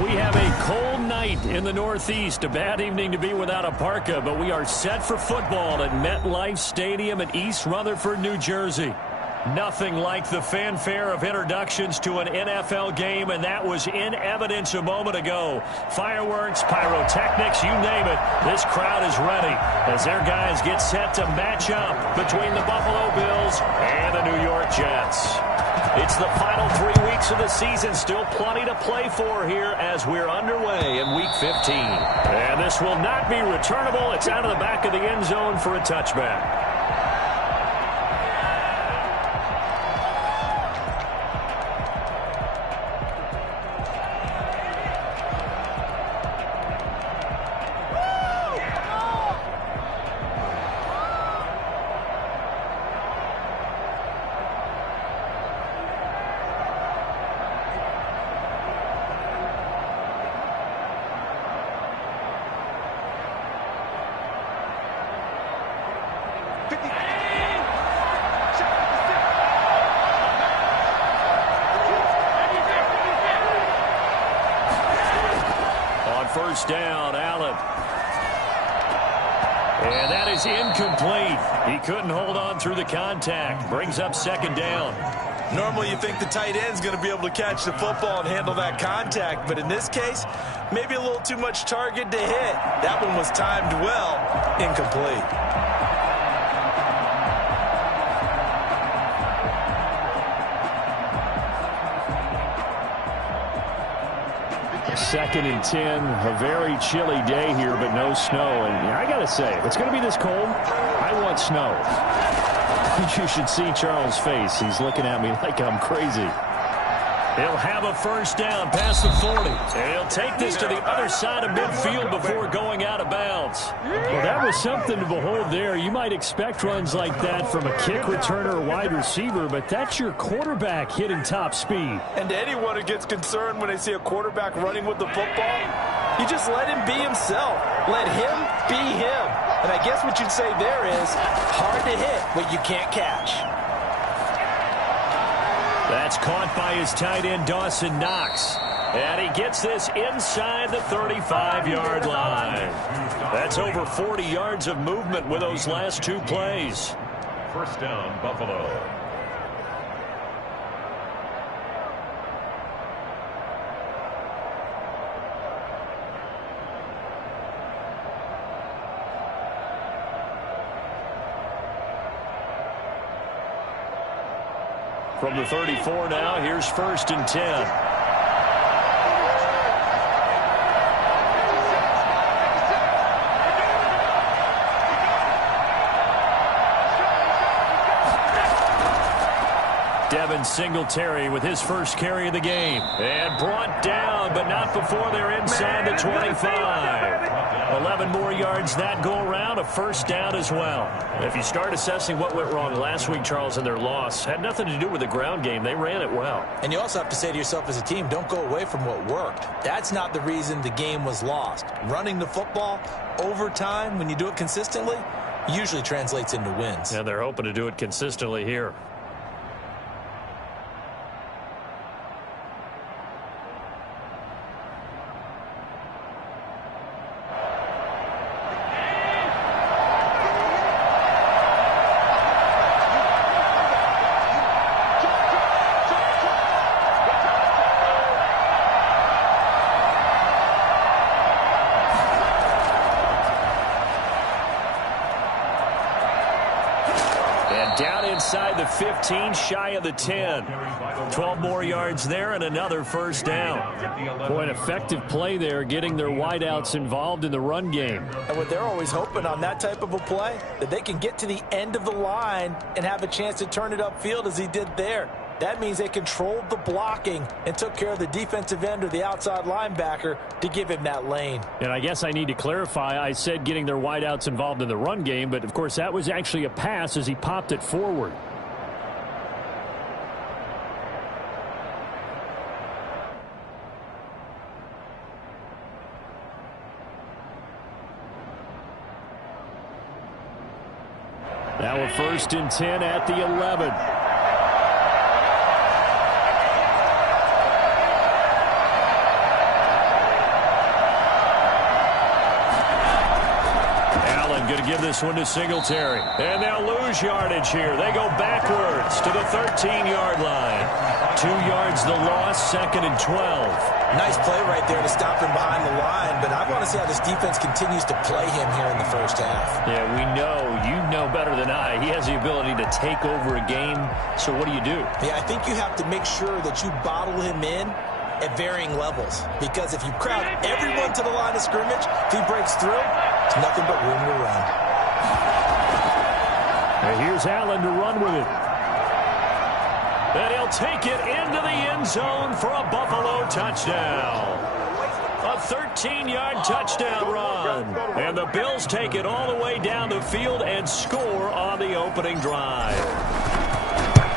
We have a cold night in the Northeast. A bad evening to be without a parka, but we are set for football at MetLife Stadium in East Rutherford, New Jersey. Nothing like the fanfare of introductions to an NFL game, and that was in evidence a moment ago. Fireworks, pyrotechnics, you name it. This crowd is ready as their guys get set to match up between the Buffalo Bills and the New York Jets. It's the final 3 weeks of the season. Still plenty to play for here as we're underway in Week 15. And this will not be returnable. It's out of the back of the end zone for a touchback. First down, Allen. And that is incomplete. He couldn't hold on through the contact. Brings up second down. Normally you think the tight end's going to be able to catch the football and handle that contact, but in this case, maybe a little too much target to hit. That one was timed well. Incomplete. Second and 10, a very chilly day here, but no snow. And I got to say, if it's going to be this cold, I want snow. You should see Charles' face. He's looking at me like I'm crazy. He'll have a first down past the 40. And he'll take this to the other side of midfield before going out of bounds. Well, that was something to behold there. You might expect runs like that from a kick returner or wide receiver, but that's your quarterback hitting top speed. And to anyone who gets concerned when they see a quarterback running with the football, you just let him be himself. Let him be him. And I guess what you'd say there is hard to hit what you can't catch. That's caught by his tight end, Dawson Knox. And he gets this inside the 35-yard line. That's over 40 yards of movement with those last two plays. First down, Buffalo. From the 34 now, here's first and 10. Devin Singletary with his first carry of the game. And brought down, but not before they're inside the 25. 11 more yards that go around, a first down as well. If you start assessing what went wrong last week, Charles, in their loss, had nothing to do with the ground game. They ran it well. And you also have to say to yourself as a team, don't go away from what worked. That's not the reason the game was lost. Running the football over time, when you do it consistently, usually translates into wins. And they're hoping to do it consistently here. Down inside the 15, shy of the 10. 12 more yards there and another first down. Boy, an effective play there, getting their wideouts involved in the run game. And what they're always hoping on that type of a play, that they can get to the end of the line and have a chance to turn it upfield as he did there. That means they controlled the blocking and took care of the defensive end or the outside linebacker to give him that lane. And I guess I need to clarify, I said getting their wideouts involved in the run game, but of course that was actually a pass as he popped it forward. Now a first and 10 at the 11. to give this one to Singletary. And they'll lose yardage here. They go backwards to the 13-yard line. 2 yards the loss, 2nd and 12. Nice play right there to stop him behind the line, but I want to see how this defense continues to play him here in the first half. Yeah, we know. You know better than I. He has the ability to take over a game, so what do you do? Yeah, I think you have to make sure that you bottle him in at varying levels, because if you crowd everyone to the line of scrimmage, if he breaks through, it's nothing but room to run. And here's Allen to run with it. And he'll take it into the end zone for a Buffalo touchdown. A 13-yard touchdown run. And the Bills take it all the way down the field and score on the opening drive.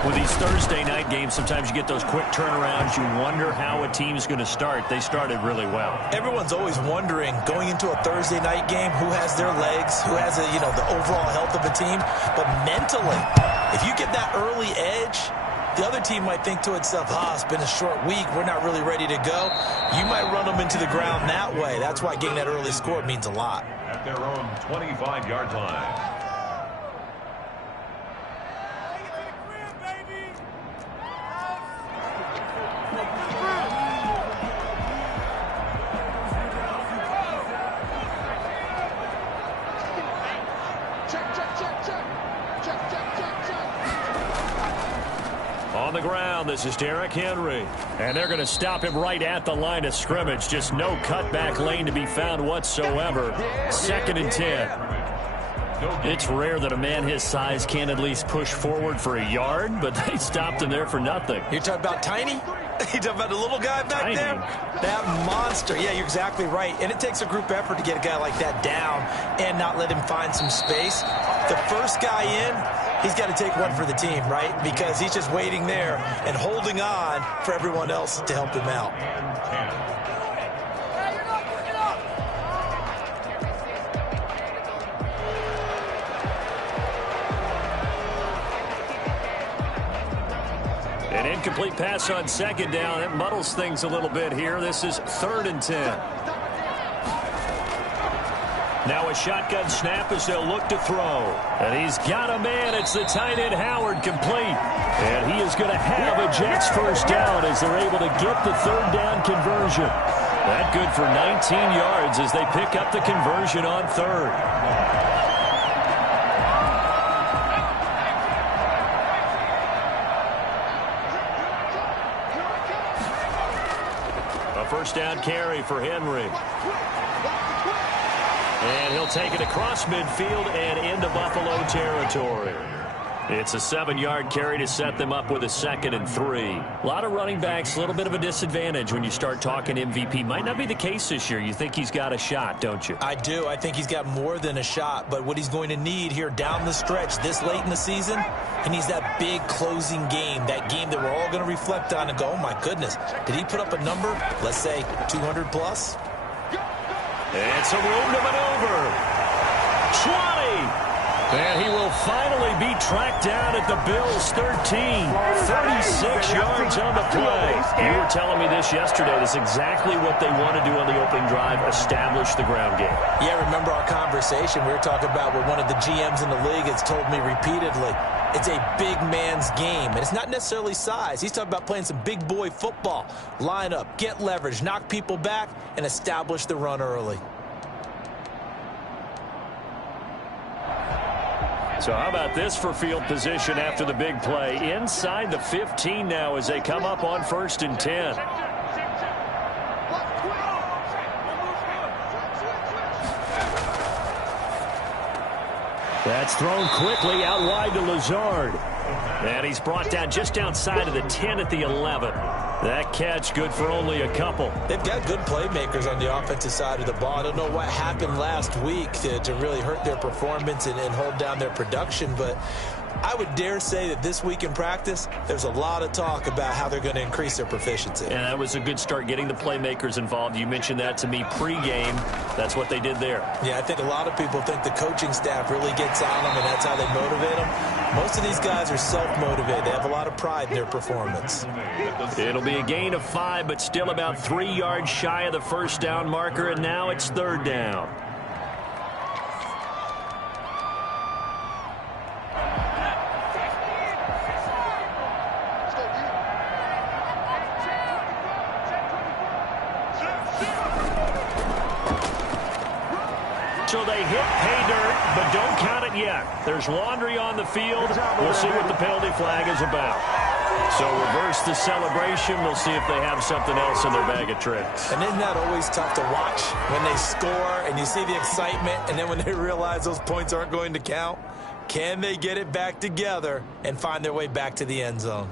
With these Thursday night games, sometimes you get those quick turnarounds. You wonder how a team's going to start. They started really well. Everyone's always wondering, going into a Thursday night game, who has their legs, who has the overall health of a team. But mentally, if you get that early edge, the other team might think to itself, it's been a short week, we're not really ready to go. You might run them into the ground that way. That's why getting that early score means a lot. At their own 25-yard line. On the ground, this is Derrick Henry. And they're going to stop him right at the line of scrimmage. Just no cutback lane to be found whatsoever. 2nd and 10. It's rare that a man his size can at least push forward for a yard, but they stopped him there for nothing. You're talking about tiny? You're talking about the little guy back there? That monster. Yeah, you're exactly right. And it takes a group effort to get a guy like that down and not let him find some space. The first guy in, he's got to take one for the team, right? Because he's just waiting there and holding on for everyone else to help him out. An incomplete pass on 2nd down. It muddles things a little bit here. This is 3rd and 10. Now a shotgun snap as they'll look to throw. And he's got a man. It's the tight end Howard, complete. And he is going to have a Jets first down as they're able to get the 3rd down conversion. That good for 19 yards as they pick up the conversion on 3rd. First down carry for Henry. And he'll take it across midfield and into Buffalo territory. It's a 7-yard carry to set them up with a 2nd and 3. A lot of running backs, a little bit of a disadvantage when you start talking MVP. Might not be the case this year. You think he's got a shot, don't you? I do. I think he's got more than a shot. But what he's going to need here down the stretch this late in the season, he needs that big closing game, that game that we're all going to reflect on and go, oh, my goodness, did he put up a number, let's say 200 plus? And some room to maneuver. 20. And he will finally be tracked down at the Bills' 13. 36 yards on the play. You were telling me this yesterday. That's exactly what they want to do on the opening drive, establish the ground game. Yeah, remember our conversation. We were talking about what one of the GMs in the league has told me repeatedly. It's a big man's game, and it's not necessarily size. He's talking about playing some big boy football. Line up, get leverage, knock people back, and establish the run early. So how about this for field position after the big play? Inside the 15 now as they come up on 1st and 10. That's thrown quickly out wide to Lazard. And he's brought down just outside of the 10 at the 11. That catch good for only a couple. They've got good playmakers on the offensive side of the ball. I don't know what happened last week to really hurt their performance and hold down their production, but I would dare say that this week in practice, there's a lot of talk about how they're going to increase their proficiency. And that was a good start, getting the playmakers involved. You mentioned that to me pregame. That's what they did there. Yeah, I think a lot of people think the coaching staff really gets on them, and that's how they motivate them. Most of these guys are self-motivated. They have a lot of pride in their performance. It'll be a gain of 5, but still about 3 yards shy of the first down marker, and now it's 3rd down. they hit pay dirt, but don't count it yet. There's laundry on the field. We'll see what the penalty flag is about. So reverse the celebration. We'll see if they have something else in their bag of tricks. And isn't that always tough to watch when they score and you see the excitement, and then when they realize those points aren't going to count? Can they get it back together and find their way back to the end zone?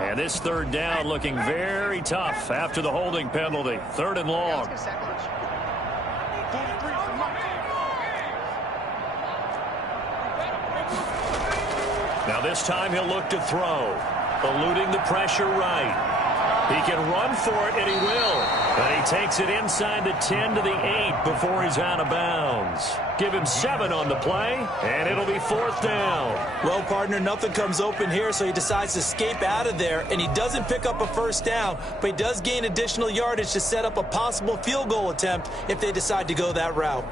And this third down looking very tough after the holding penalty. 3rd and long. Now this time he'll look to throw. Eluding the pressure right. He can run for it, and he will. But he takes it inside the 10 to the 8 before he's out of bounds. Give him 7 on the play, and it'll be 4th down. Well, partner, nothing comes open here, so he decides to escape out of there, and he doesn't pick up a first down, but he does gain additional yardage to set up a possible field goal attempt if they decide to go that route.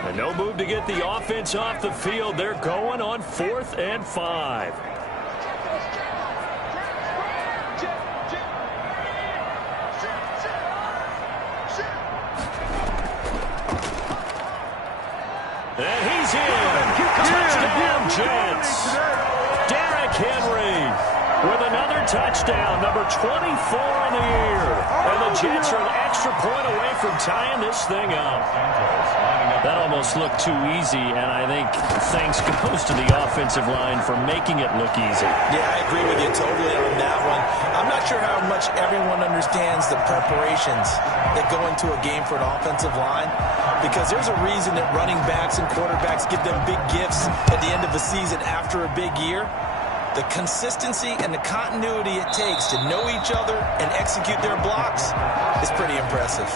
And no move to get the offense off the field. They're going on 4th and 5. And he's in. Touchdown, Jets. Derrick Henry with another touchdown, number 24 on the year. And the Jets are an extra point away from tying this thing up. That almost looked too easy, and I think thanks goes to the offensive line for making it look easy. Yeah, I agree with you totally on that one. I'm not sure how much everyone understands the preparations that go into a game for an offensive line, because there's a reason that running backs and quarterbacks give them big gifts at the end of a season after a big year. The consistency and the continuity it takes to know each other and execute their blocks is pretty impressive.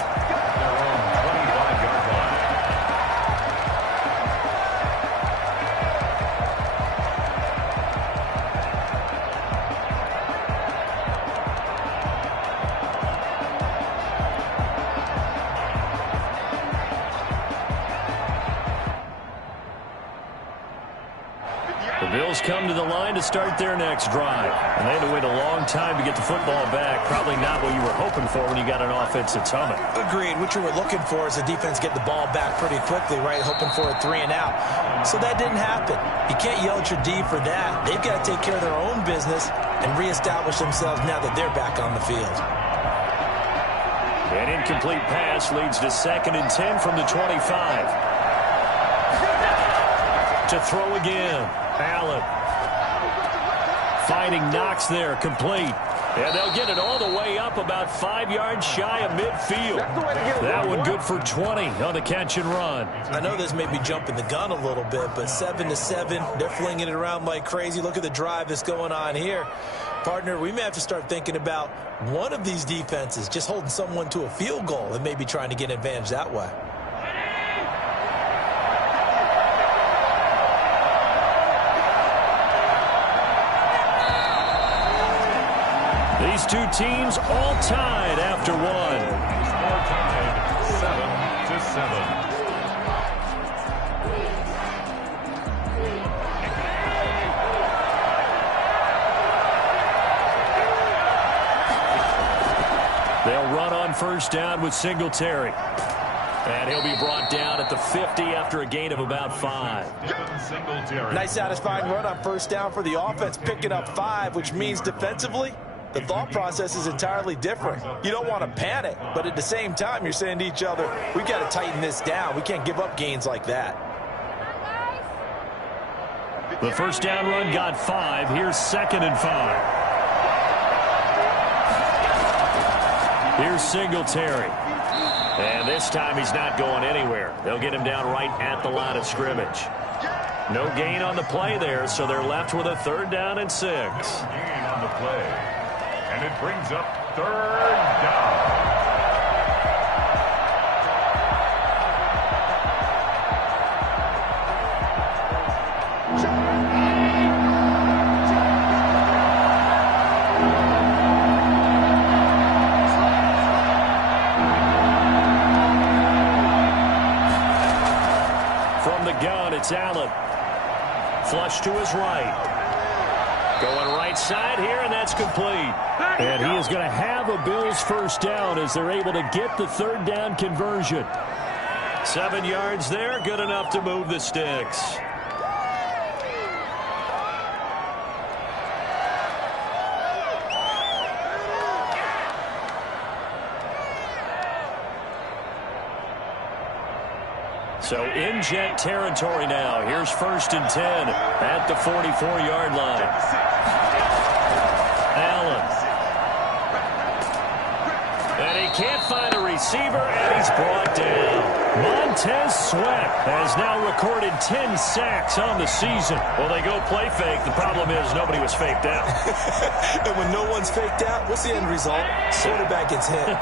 Come to the line to start their next drive. And they had to wait a long time to get the football back. Probably not what you were hoping for when you got an offense that's humming. Agreed. What you were looking for is the defense get the ball back pretty quickly, right? Hoping for a 3 and out. So that didn't happen. You can't yell at your D for that. They've got to take care of their own business and reestablish themselves now that they're back on the field. An incomplete pass leads to 2nd and 10 from the 25. To throw again. Allen finding Knox there, complete. And they'll get it all the way up about 5 yards shy of midfield. That one good for 20 on the catch and run. I know this may be jumping the gun a little bit, but 7-7, they're flinging it around like crazy. Look at the drive that's going on here. Partner, we may have to start thinking about one of these defenses just holding someone to a field goal and maybe trying to get an advantage that way. These two teams all tied after one. Score tied 7-7. They'll run on first down with Singletary. And he'll be brought down at the 50 after a gain of about 5. Nice satisfying run on first down for the offense, picking up 5, which means defensively, the thought process is entirely different. You don't want to panic, but at the same time, you're saying to each other, we've got to tighten this down. We can't give up gains like that. The first down run got 5. Here's 2nd and 5. Here's Singletary. And this time he's not going anywhere. They'll get him down right at the line of scrimmage. No gain on the play there, so they're left with a 3rd down and 6. Gain on the play. And it brings up 3rd down. From the gun, it's Allen. flush to his right. Going right side here, and that's complete. And he is going to have a Bills first down as they're able to get the third down conversion. 7 yards there, good enough to move the sticks. So in Jet territory now. Here's 1st and 10 at the 44-yard line. Allen. And he can't find a receiver, and he's brought down. Montez Sweat has now recorded 10 sacks on the season. Well, they go play fake. The problem is nobody was faked out. And when no one's faked out, what's the end result? Quarterback gets hit.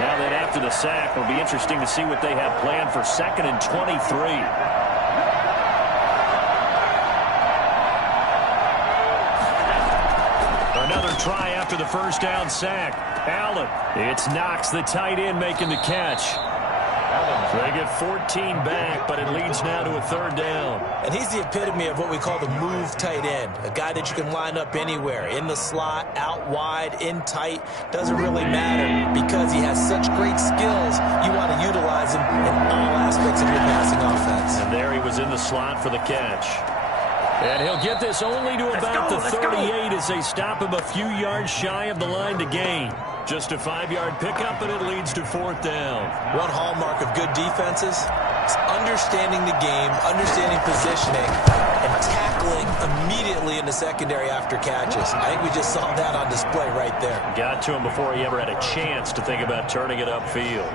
Now that after the sack, it'll be interesting to see what they have planned for 2nd and 23. Another try after the first down sack. Allen. It's Knox, the tight end, making the catch. They get 14 back, but it leads now to a 3rd down. And he's the epitome of what we call the move tight end, a guy that you can line up anywhere, in the slot, out wide, in tight, doesn't really matter because he has such great skills. You want to utilize him in all aspects of your passing offense. And there he was in the slot for the catch. And he'll get this only to about the 38 as they stop him a few yards shy of the line to gain. Just a 5-yard pickup, and it leads to 4th down. One hallmark of good defenses is understanding the game, understanding positioning, and tackling immediately in the secondary after catches. I think we just saw that on display right there. Got to him before he ever had a chance to think about turning it upfield.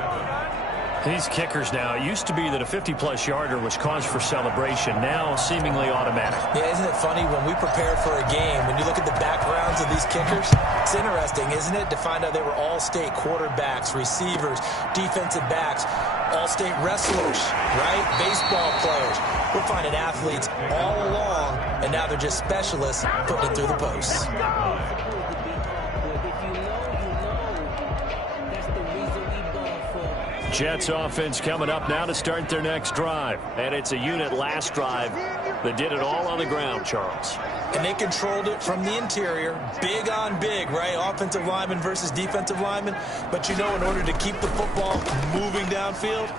These kickers now, it used to be that a 50-plus yarder was cause for celebration. Now, seemingly automatic. Yeah, isn't it funny when we prepare for a game, when you look at the backgrounds of these kickers, it's interesting, isn't it, to find out they were all-state quarterbacks, receivers, defensive backs, all-state wrestlers, right? Baseball players. We're finding athletes all along, and now they're just specialists putting it through the posts. Jets offense coming up now to start their next drive. And it's a unit last drive that did it all on the ground, Charles. And they controlled it from the interior, big on big, right? Offensive lineman versus defensive lineman. But you know, in order to keep the football moving downfield,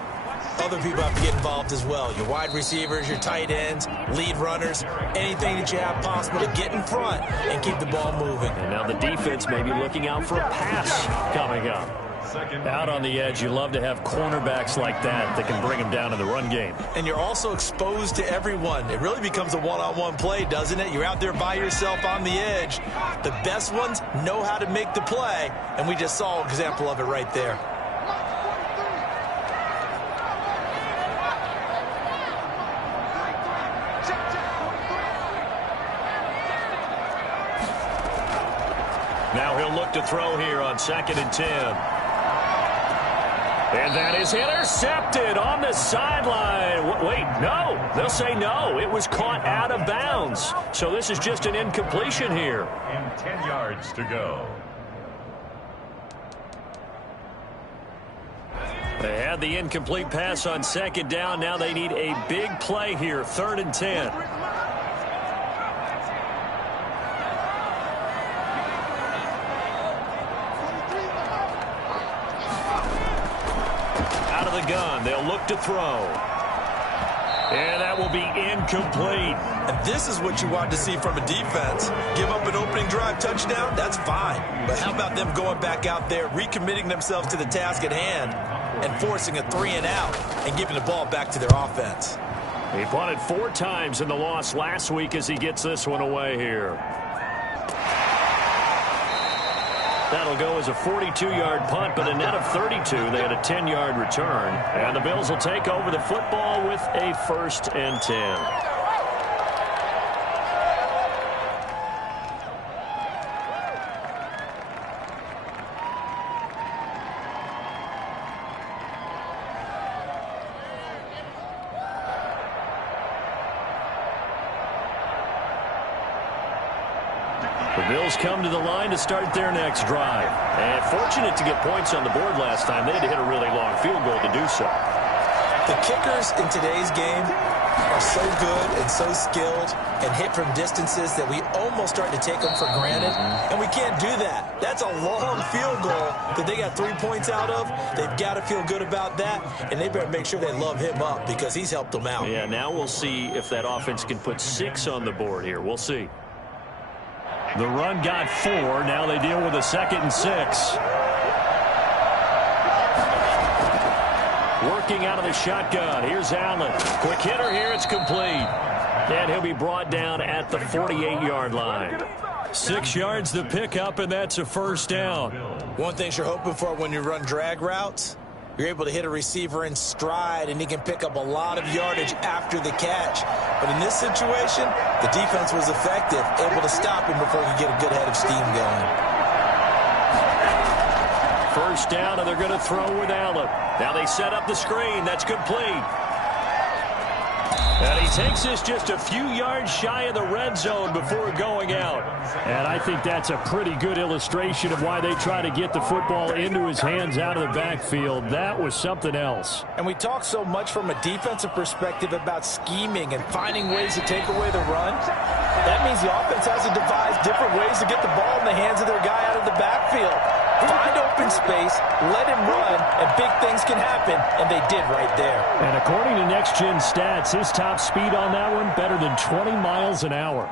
other people have to get involved as well. Your wide receivers, your tight ends, lead runners, anything that you have possible to get in front and keep the ball moving. And now the defense may be looking out for a pass coming up. Out on the edge, you love to have cornerbacks like that can bring them down in the run game. And you're also exposed to everyone. It really becomes a one-on-one play, doesn't it? You're out there by yourself on the edge. The best ones know how to make the play, and we just saw an example of it right there. Now he'll look to throw here on 2nd and 10. And that is intercepted on the sideline. Wait, no. They'll say no. It was caught out of bounds. So this is just an incompletion here. And 10 yards to go. They had the incomplete pass on 2nd down. Now they need a big play here. 3rd and 10. Gun. They'll look to throw. And that will be incomplete. And this is what you want to see from a defense. Give up an opening drive touchdown, that's fine. But how about them going back out there, recommitting themselves to the task at hand, and forcing a 3-and-out and giving the ball back to their offense? He punted 4 times in the loss last week as he gets this one away here. That'll go as a 42-yard punt, but a net of 32. They had a 10-yard return. And the Bills will take over the football with a 1st and 10. The Bills come to the line to start their next drive. And fortunate to get points on the board last time. They had to hit a really long field goal to do so. The kickers in today's game are so good and so skilled and hit from distances that we almost start to take them for granted, and we can't do that. That's a long field goal that they got 3 points out of. They've got to feel good about that, and they better make sure they love him up because he's helped them out. Yeah, now we'll see if that offense can put 6 on the board here. We'll see. The run got 4. Now they deal with a 2nd and 6. Working out of the shotgun. Here's Allen. Quick hitter here. It's complete. And he'll be brought down at the 48-yard line. 6 yards to pick up, and that's a first down. One thing you're hoping for when you run drag routes, you're able to hit a receiver in stride, and he can pick up a lot of yardage after the catch. But in this situation, the defense was effective, able to stop him before he could get a good head of steam going. First down, and they're going to throw with Allen. Now they set up the screen. That's complete. And he takes this just a few yards shy of the red zone before going out. And I think that's a pretty good illustration of why they try to get the football into his hands out of the backfield. That was something else. And we talk so much from a defensive perspective about scheming and finding ways to take away the run. That means the offense has to devise different ways to get the ball in the hands of their guy out of the backfield. Find open space, let him run, and big things can happen, and they did right there. And according to Next Gen Stats, his top speed on that one, better than 20 miles an hour.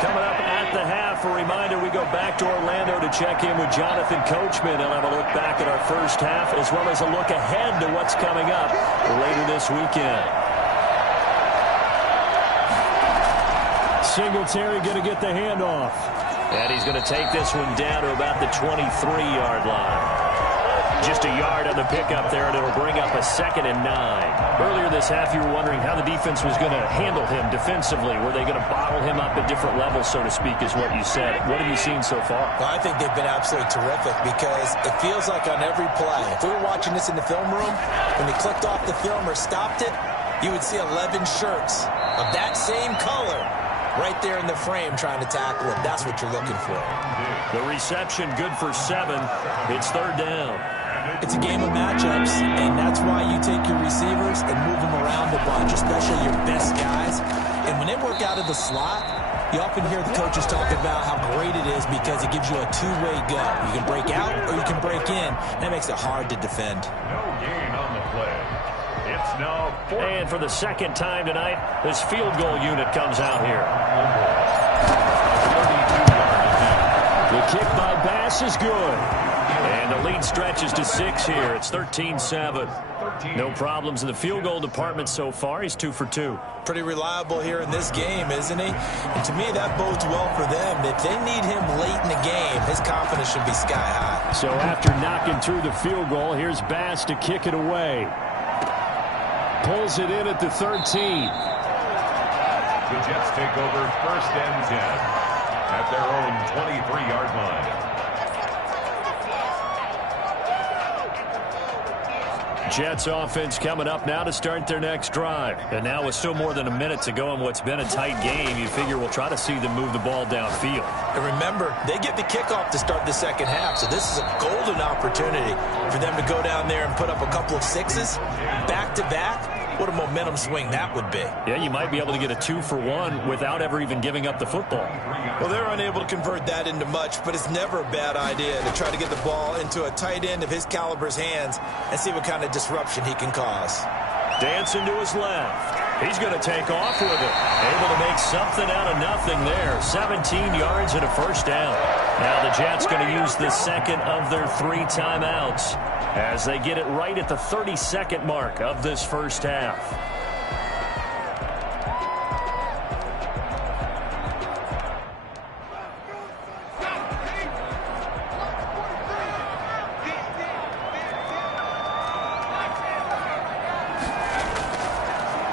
Coming up at the half, a reminder, we go back to Orlando to check in with Jonathan Coachman. He'll have a look back at our first half, as well as a look ahead to what's coming up later this weekend. Singletary going to get the handoff. And he's going to take this one down to about the 23-yard line. Just a yard on the pickup there, and it'll bring up a 2nd and 9. Earlier this half, you were wondering how the defense was going to handle him defensively. Were they going to bottle him up at different levels, so to speak, is what you said. What have you seen so far? Well, I think they've been absolutely terrific because it feels like on every play, if we were watching this in the film room, when they clicked off the film or stopped it, you would see 11 shirts of that same color right there in the frame trying to tackle him. That's what you're looking for. The reception good for 7. It's 3rd down. It's a game of matchups, and that's why you take your receivers and move them around a bunch, especially your best guys. And when they work out of the slot, you often hear the coaches talk about how great it is because it gives you a two-way go. You can break out or you can break in. That makes it hard to defend. No gain on the play. It's now 4th. And for the 2nd time tonight, this field goal unit comes out here. The kick by Bass is good. And the lead stretches to 6 here. It's 13-7. No problems in the field goal department so far. He's 2 for 2. Pretty reliable here in this game, isn't he? And to me, that bodes well for them. If they need him late in the game, his confidence should be sky high. So after knocking through the field goal, here's Bass to kick it away. Pulls it in at the 13. The Jets take over 1st and 10 at their own 23-yard line. Jets offense coming up now to start their next drive. And now with still more than a minute to go in what's been a tight game, you figure we'll try to see them move the ball downfield. And remember, they get the kickoff to start the 2nd half, so this is a golden opportunity for them to go down there and put up a couple of 6s back-to-back. What a momentum swing that would be. Yeah, you might be able to get a 2-for-1 without ever even giving up the football. Well, they're unable to convert that into much, but it's never a bad idea to try to get the ball into a tight end of his caliber's hands and see what kind of disruption he can cause. Dancing to his left. He's going to take off with it. Able to make something out of nothing there. 17 yards and a first down. Now the Jets going to use the 2nd of their 3 timeouts as they get it right at the 32nd mark of this first half.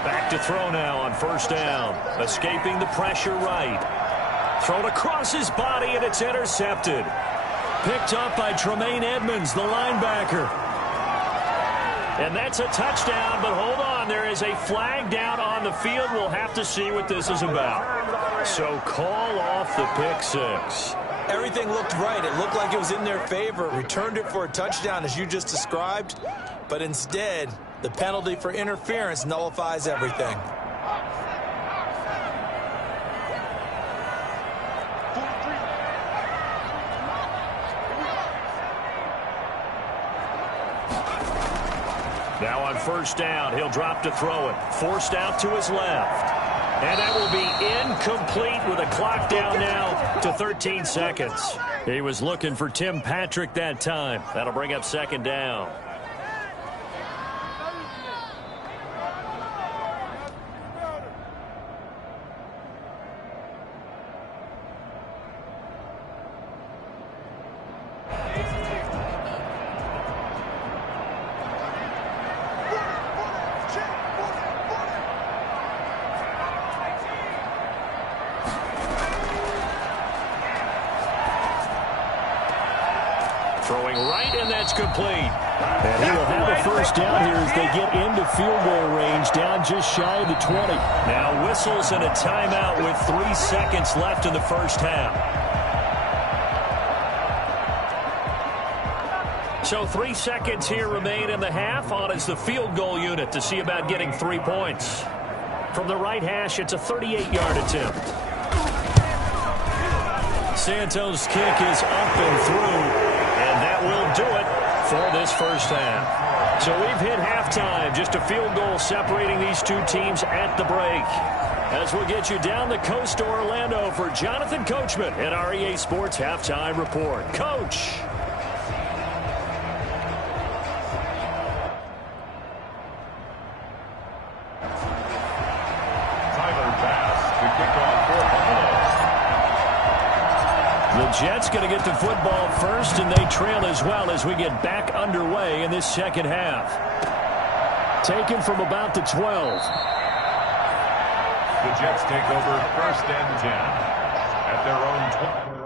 Back to throw now on 1st down. Escaping the pressure right. Thrown across his body, and it's intercepted. Picked up by Tremaine Edmonds, the linebacker. And that's a touchdown, but hold on. There is a flag down on the field. We'll have to see what this is about. So call off the pick 6. Everything looked right. It looked like it was in their favor. Returned it for a touchdown, as you just described. but instead, the penalty for interference nullifies everything. Now on first down, he'll drop to throw it. Forced out to his left. And that will be incomplete with a clock down now to 13 seconds. He was looking for Tim Patrick that time. That'll bring up second down. Throwing right, and that's complete. And he will have a first down here as they get into field goal range, down just shy of the 20. Now whistles and a timeout with 3 seconds left in the first half. So 3 seconds here remain in the half. On is the field goal unit to see about getting 3 points. From the right hash, it's a 38-yard attempt. Santos' kick is up and through. And that will do it for this first half. So we've hit halftime. Just a field goal separating these two teams at the break. As we'll get you down the coast to Orlando for Jonathan Coachman at our EA Sports Halftime Report. Coach. Tyler Bass to kick off for Buffalo. The Jets going to get the football first, and they trail as well as we get back underway in this second half. Taken from about the 12. The Jets take over first and 10 at their own 20.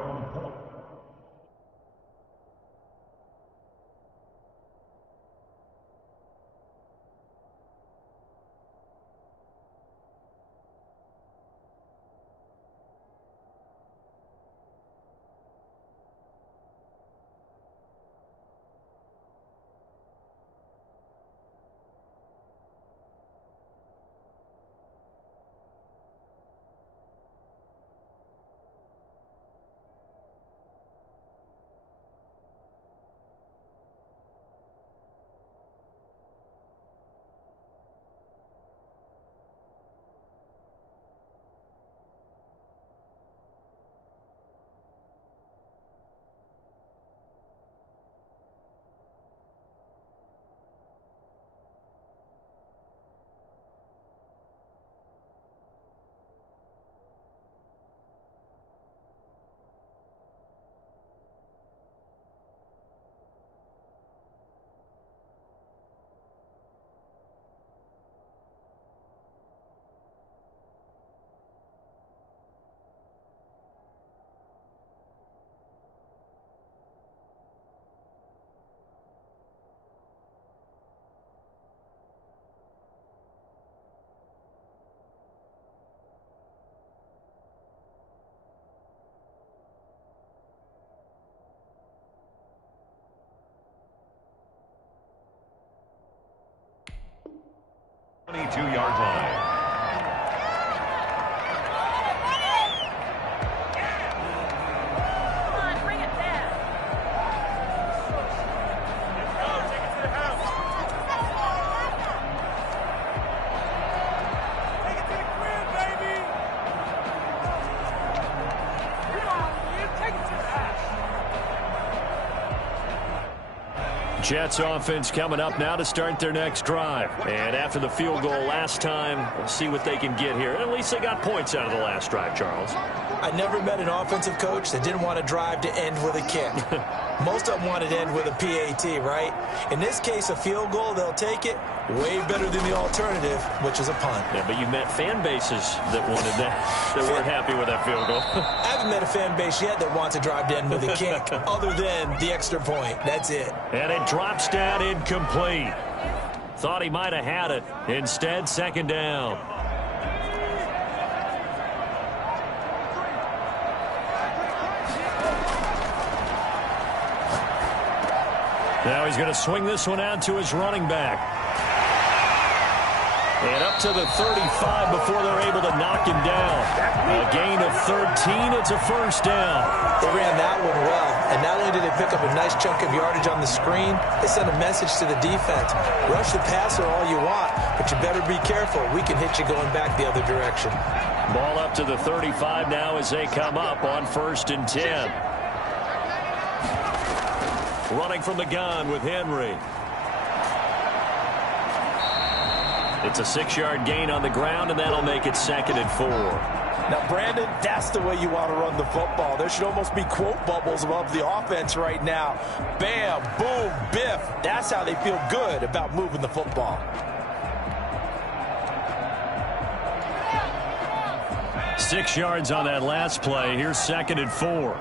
Yard line. Jets offense coming up now to start their next drive. And after the field goal last time, we'll see what they can get here. And at least they got points out of the last drive, Charles. I never met an offensive coach that didn't want to drive to end with a kick. Most of them wanted to end with a PAT, right? In this case, a field goal, they'll take it. Way better than the alternative, which is a punt. Yeah, but you met fan bases that wanted that, that weren't happy with that field goal. I haven't met a fan base yet that wants to drive to end with a kick, other than the extra point. That's it. And it drops down incomplete. Thought he might have had it. Instead, second down. Now he's going to swing this one out to his running back. And up to the 35 before they're able to knock him down. A gain of 13. It's a first down. They ran that one well. And not only did they pick up a nice chunk of yardage on the screen, they sent a message to the defense. Rush the passer all you want, but you better be careful. We can hit you going back the other direction. Ball up to the 35 now as they come up on 1st and 10. Running from the gun with Henry. It's a 6-yard gain on the ground, and that'll make it 2nd and 4. Now, Brandon, that's the way you want to run the football. There should almost be quote bubbles above the offense right now. Bam, boom, biff. That's how they feel good about moving the football. Six yards on that last play. Here's 2nd and 4.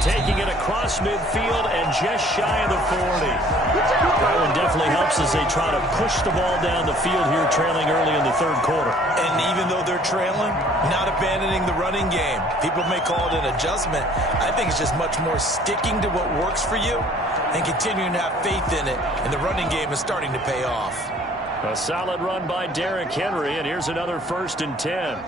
Taking it across midfield and just shy of the 40. That one definitely helps as they try to push the ball down the field here, trailing early in the 3rd quarter. And even though they're trailing, not abandoning the running game. People may call it an adjustment. I think it's just much more sticking to what works for you and continuing to have faith in it. And the running game is starting to pay off. A solid run by Derrick Henry, and here's another 1st and 10.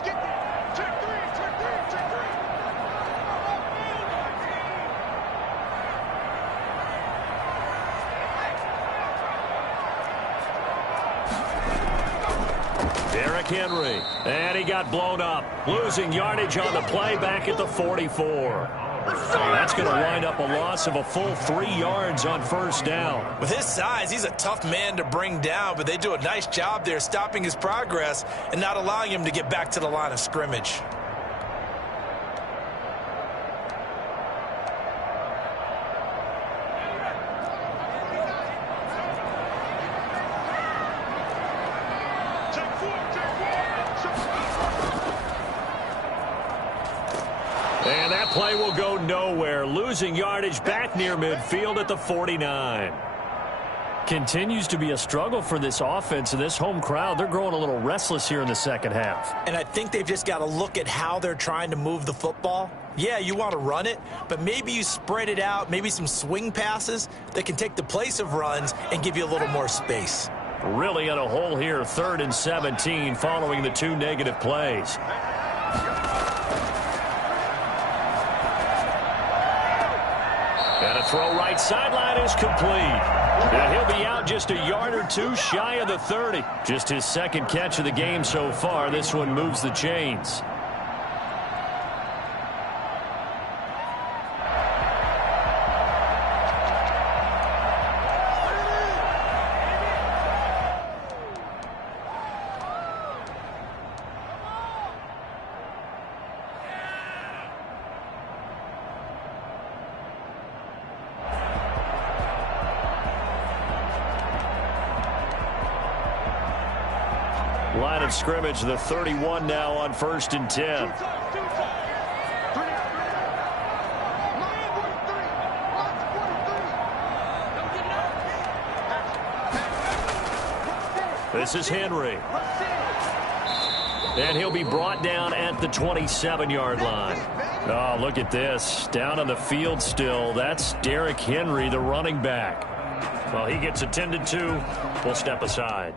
Henry, and he got blown up, losing yardage on the play back at the 44. That's going to wind up a loss of a full 3 yards on 1st down. With his size, he's a tough man to bring down, but they do a nice job there stopping his progress and not allowing him to get back to the line of scrimmage. And that play will go nowhere, losing yardage back near midfield at the 49. Continues to be a struggle for this offense and this home crowd. They're growing a little restless here in the 2nd half. And I think they've just got to look at how they're trying to move the football. Yeah, you want to run it, but maybe you spread it out, maybe some swing passes that can take the place of runs and give you a little more space. Really in a hole here, 3rd and 17 following the 2 negative plays. And a throw right sideline is complete. And he'll be out just a yard or 2 shy of the 30. Just his 2nd catch of the game so far. This one moves the chains. Line of scrimmage, the 31 now on 1st and 10. This is Henry. And he'll be brought down at the 27-yard line. Oh, look at this. Down on the field still. That's Derrick Henry, the running back. Well, he gets attended to. We'll step aside.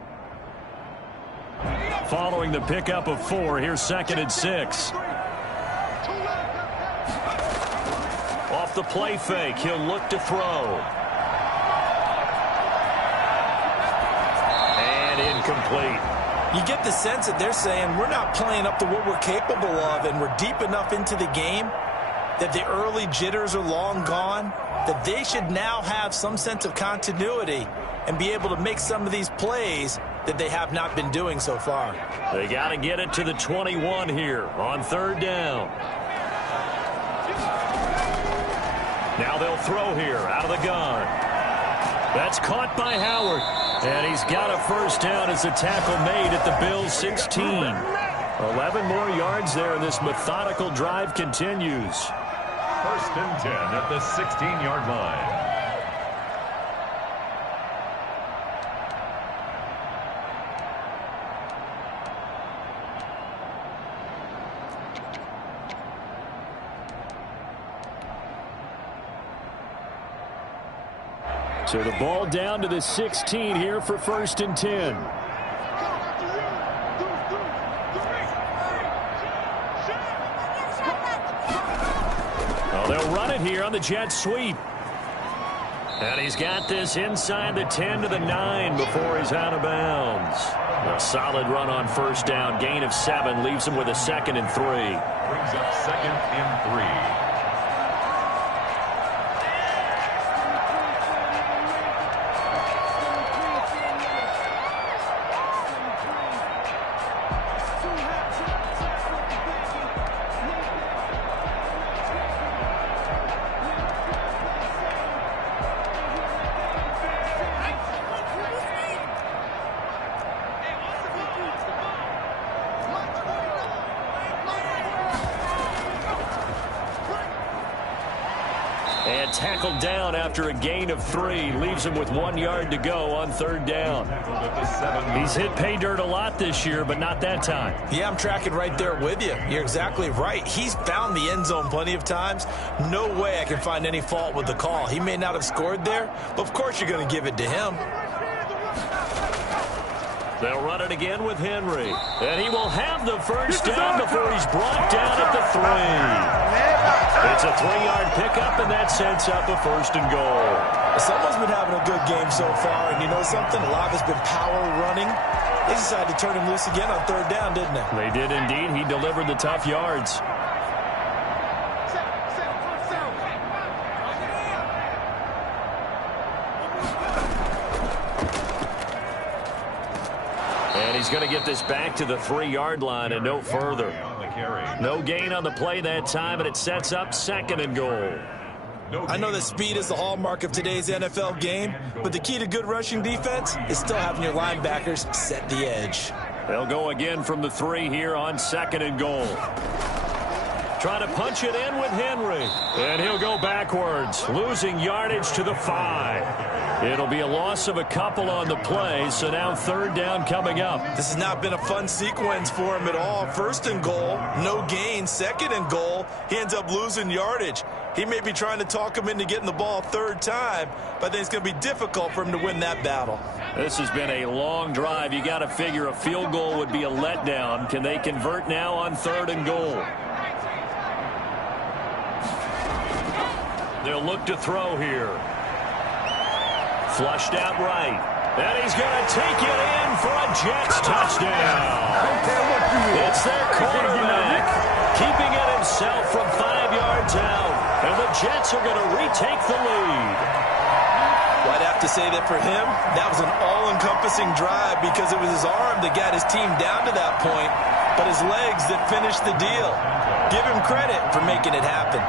Following the pickup of 4, here's 2nd and 6. Off the play fake, he'll look to throw. And incomplete. You get the sense that they're saying we're not playing up to what we're capable of, and we're deep enough into the game that the early jitters are long gone, that they should now have some sense of continuity and be able to make some of these plays that they have not been doing so far. They got to get it to the 21 here on 3rd down. Now they'll throw here out of the gun. That's caught by Howard. And he's got a first down as a tackle made at the Bills' 16. 11 more yards there, and this methodical drive continues. 1st and 10 at the 16-yard line. So the ball down to the 16 here for 1st and 10. Well, they'll run it here on the jet sweep. And he's got this inside the 10 to the 9 before he's out of bounds. A solid run on 1st down. Gain of 7 leaves him with a 2nd and 3. Brings up 2nd and 3. And tackled down after a gain of 3. Leaves him with 1 yard to go on 3rd down. He's hit pay dirt a lot this year, but not that time. Yeah, I'm tracking right there with you. You're exactly right. He's found the end zone plenty of times. No way I can find any fault with the call. He may not have scored there, but of course you're going to give it to him. They'll run it again with Henry. And he will have the 1st down before he's brought down at the 3. It's a 3-yard pickup, and that sets up a 1st and goal. Someone's been having a good game so far, and you know something? A lot has been power running. They decided to turn him loose again on 3rd down, didn't they? They did indeed. He delivered the tough yards. And he's going to get this back to the 3-yard line and no further. No gain on the play that time, and it sets up 2nd and goal. I know that speed is the hallmark of today's NFL game, but the key to good rushing defense is still having your linebackers set the edge. They'll go again from the 3 here on 2nd and goal. Trying to punch it in with Henry. And he'll go backwards, losing yardage to the 5. It'll be a loss of a couple on the play, so now 3rd down coming up. This has not been a fun sequence for him at all. 1st and goal, no gain. 2nd and goal, he ends up losing yardage. He may be trying to talk him into getting the ball 3rd time, but I think it's going to be difficult for him to win that battle. This has been a long drive. You got to figure a field goal would be a letdown. Can they convert now on 3rd and goal? They'll look to throw here. Flushed out right. And he's going to take it in for a Jets touchdown. It's their quarterback keeping it himself from 5 yards out. And the Jets are going to retake the lead. Well, I'd have to say that for him, that was an all-encompassing drive because it was his arm that got his team down to that point, but his legs that finished the deal. Give him credit for making it happen.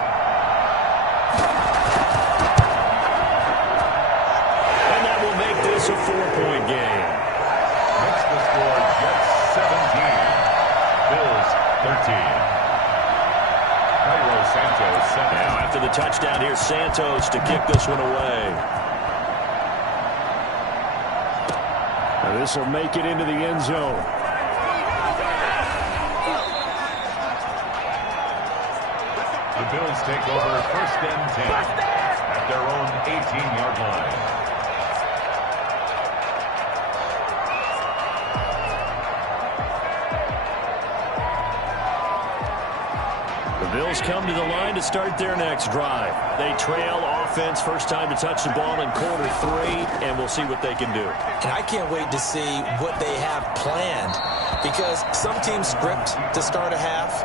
It's a 4-point game. Makes the score Jets 17, Bills 13. Cairo Santos 7. Now after the touchdown, here's Santos to kick this one away. This will make it into the end zone. The Bills take over 1st and 10 at their own 18-yard line. Bills come to the line to start their next drive. They trail offense, first time to touch the ball in quarter 3, and we'll see what they can do. And I can't wait to see what they have planned because some teams script to start a half.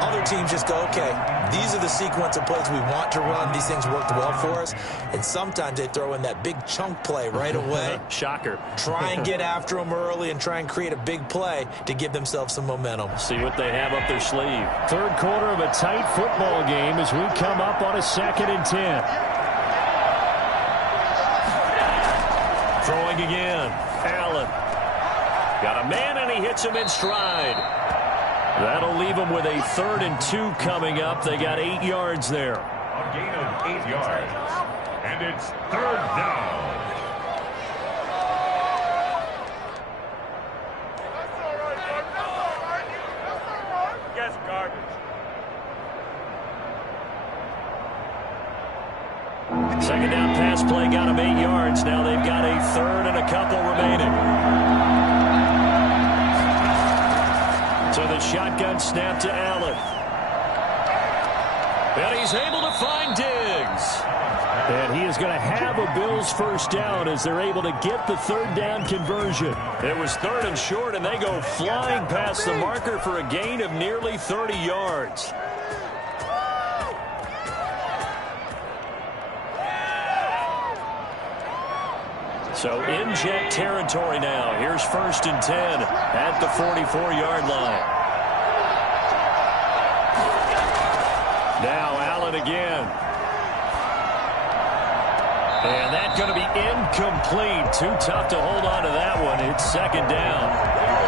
Other teams just go, okay, these are the sequence of plays we want to run. These things worked well for us. And sometimes they throw in that big chunk play right away. Shocker. Try and get after them early and try and create a big play to give themselves some momentum. See what they have up their sleeve. 3rd quarter of a tight football game as we come up on a 2nd and 10. Throwing again. Allen. Got a man and he hits him in stride. That'll leave them with a 3rd and 2 coming up. They got 8 yards there. A gain of 8 yards. And it's 3rd down. That's garbage. Second down pass play got them 8 yards. Now they've got a third and a couple remaining. So the shotgun snap to Allen. And he's able to find Diggs. And he is going to have a Bills first down as they're able to get the third down conversion. It was third and short, and they go flying past the marker for a gain of nearly 30 yards. So in jet territory now. Here's 1st and 10 at the 44-yard line. Now Allen again. And that's going to be incomplete. Too tough to hold on to that one. It's second down.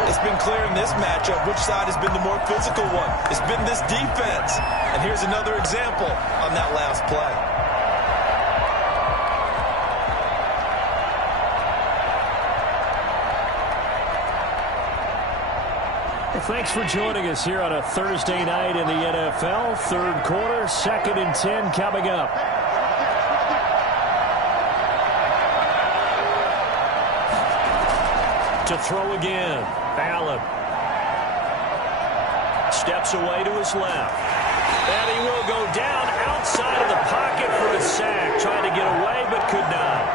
It's been clear in this matchup which side has been the more physical one. It's been this defense. And here's another example on that last play. Well, thanks for joining us here on a Thursday night in the NFL. Third quarter, 2nd and 10 coming up. To throw again. Allen steps away to his left. And he will go down outside of the pocket for a sack. Trying to get away, but could not.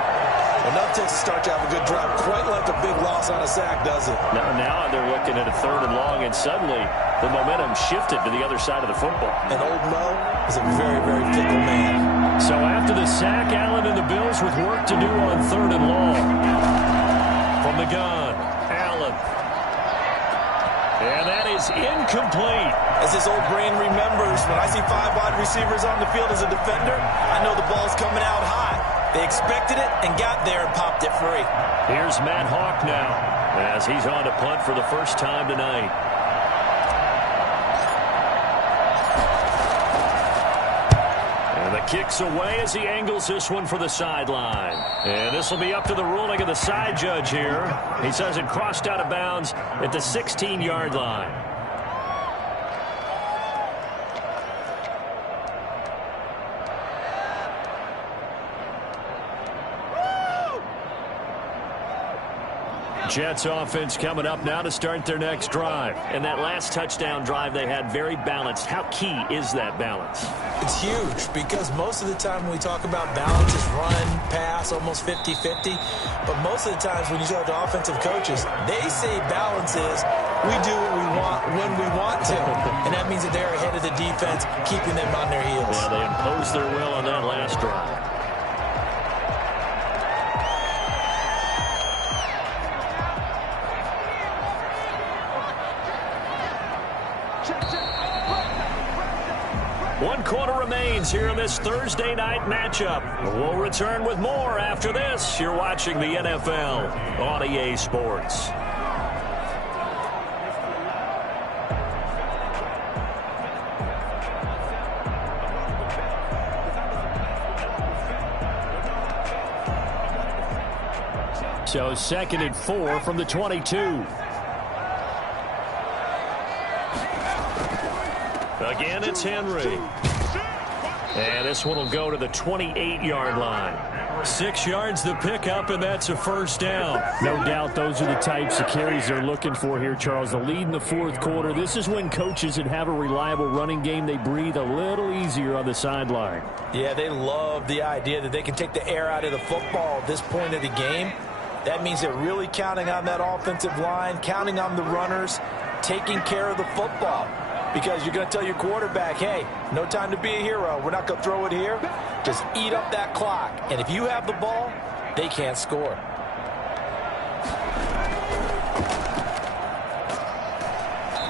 Enough to start to have a good drive. Quite like a big loss on a sack, does it? Now they're looking at a 3rd and long, and suddenly the momentum shifted to the other side of the football. And old Mo is a very, very fickle man. So after the sack, Allen and the Bills with work to do on 3rd and long. From the gun, Allen. And that is incomplete. As his old brain remembers, when I see 5 wide receivers on the field as a defender, I know the ball's coming out high. They expected it and got there and popped it free. Here's Matt Hawk now as he's on to punt for the first time tonight. And the kick's away as he angles this one for the sideline. And this will be up to the ruling of the side judge here. He says it crossed out of bounds at the 16-yard line. Jets offense coming up now to start their next drive. And that last touchdown drive they had very balanced. How key is that balance? It's huge because most of the time when we talk about balance is run, pass, almost 50-50. But most of the times when you talk to offensive coaches, they say balance is we do what we want when we want to. And that means that they're ahead of the defense, keeping them on their heels. Yeah, they imposed their will on that last drive. One quarter remains here in this Thursday night matchup. We'll return with more after this. You're watching the NFL on EA Sports. So 2nd and 4 from the 22. Again, it's Henry. And this one will go to the 28-yard line. 6 yards the pickup, and that's a first down. No doubt those are the types of carries they're looking for here, Charles. The lead in the 4th quarter. This is when coaches that have a reliable running game, they breathe a little easier on the sideline. Yeah, they love the idea that they can take the air out of the football at this point of the game. That means they're really counting on that offensive line, counting on the runners, taking care of the football. Because you're going to tell your quarterback, hey, no time to be a hero. We're not going to throw it here. Just eat up that clock. And if you have the ball, they can't score.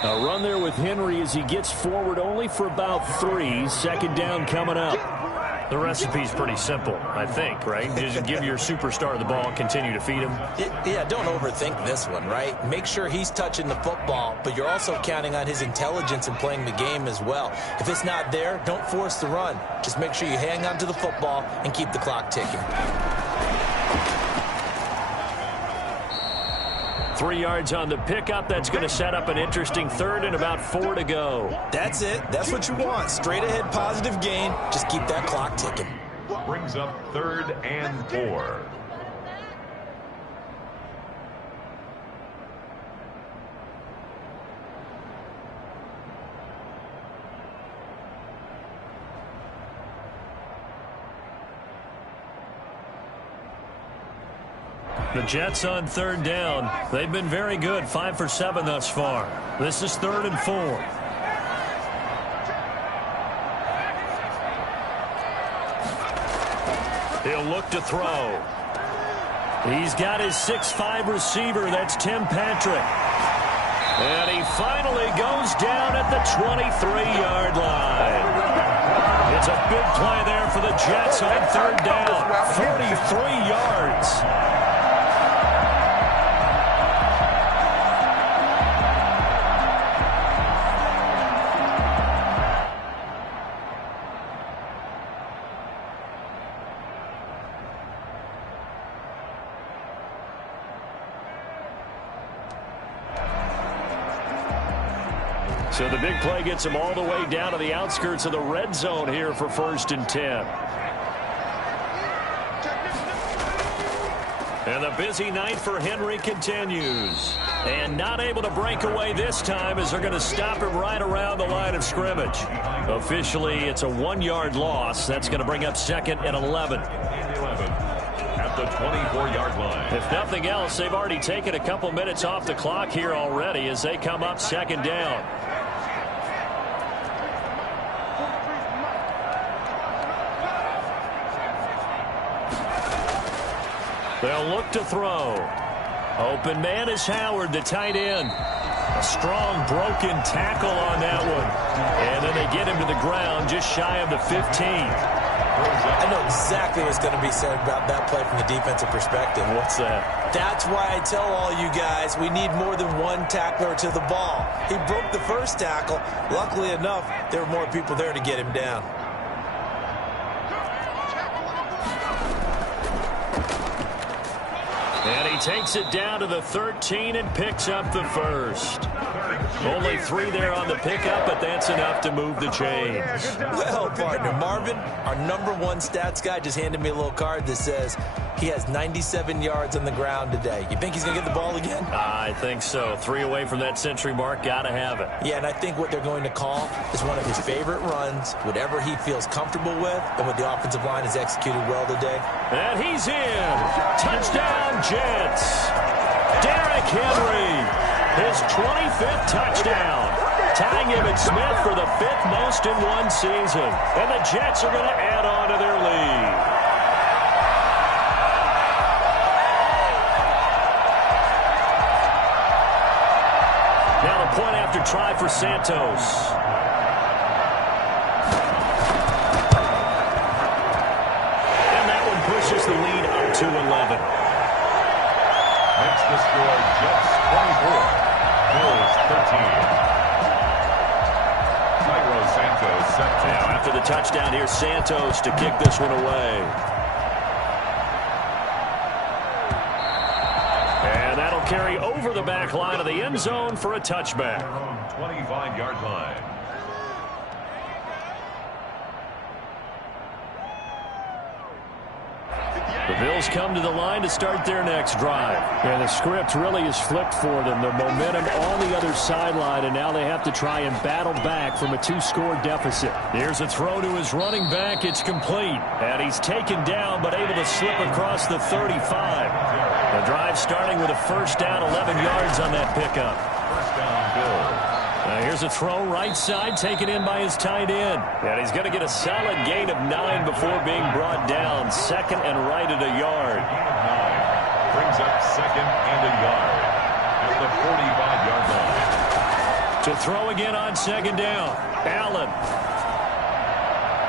A run there with Henry as he gets forward only for about 3. 2nd down coming up. The recipe's pretty simple, I think, right? Just give your superstar the ball, continue to feed him. Yeah, don't overthink this one, right? Make sure he's touching the football, but you're also counting on his intelligence in playing the game as well. If it's not there, don't force the run. Just make sure you hang on to the football and keep the clock ticking. 3 yards on the pickup. That's going to set up an interesting 3rd and about 4 to go. That's it. That's what you want. Straight ahead positive gain. Just keep that clock ticking. Brings up 3rd and 4. The Jets on 3rd down. They've been very good, 5 for 7 thus far. This is 3rd and 4. He'll look to throw. He's got his 6'5 receiver. That's Tim Patrick. And he finally goes down at the 23-yard line. It's a big play there for the Jets on 3rd down. 43 yards. So the big play gets him all the way down to the outskirts of the red zone here for 1st and 10. And the busy night for Henry continues. And not able to break away this time as they're going to stop him right around the line of scrimmage. Officially, it's a 1-yard loss. That's going to bring up 2nd and 11. At the 24-yard line. If nothing else, they've already taken a couple minutes off the clock here already as they come up 2nd down. They'll look to throw. Open man is Howard, the tight end. A strong broken tackle on that one. And then they get him to the ground just shy of the 15. I know exactly what's going to be said about that play from the defensive perspective. What's that? That's why I tell all you guys we need more than one tackler to the ball. He broke the first tackle. Luckily enough, there were more people there to get him down. And he takes it down to the 13 and picks up the first. Only 3 there on the pickup, but that's enough to move the chains. Well, partner, Marvin, our #1 stats guy just handed me a little card that says he has 97 yards on the ground today. You think he's going to get the ball again? I think so. 3 away from that century mark. Got to have it. Yeah, and I think what they're going to call is one of his favorite runs, whatever he feels comfortable with, and what the offensive line has executed well today. And he's in. Touchdown, Jets. Derrick Henry. His 25th touchdown, tying him and Smith for the 5th most in one season. And the Jets are going to add on to their lead. Now the point after try for Santos. And that one pushes the lead up to 11. Makes the score Jets 24. Bills 13. Cairo Santos set now after the touchdown, here's Santos to kick this one away. And that'll carry over the back line of the end zone for a touchback. 25-yard line. The Bills come to the line to start their next drive. And the script really is flipped for them. The momentum on the other sideline, and now they have to try and battle back from a 2-score deficit. Here's a throw to his running back. It's complete. And he's taken down, but able to slip across the 35. The drive starting with a 1st down, 11 yards on that pickup. 1st down, Bills. Here's a throw right side, taken in by his tight end. And he's going to get a solid gain of 9 before being brought down. 2nd and right at a yard. Brings up 2nd and a yard at the 45-yard line. To throw again on 2nd down. Allen.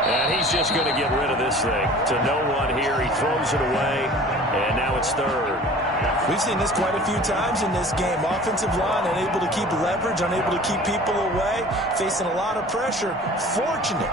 And he's just going to get rid of this thing. To no one here. He throws it away. And now it's 3rd. We've seen this quite a few times in this game. Offensive line unable to keep leverage, unable to keep people away, facing a lot of pressure. Fortunate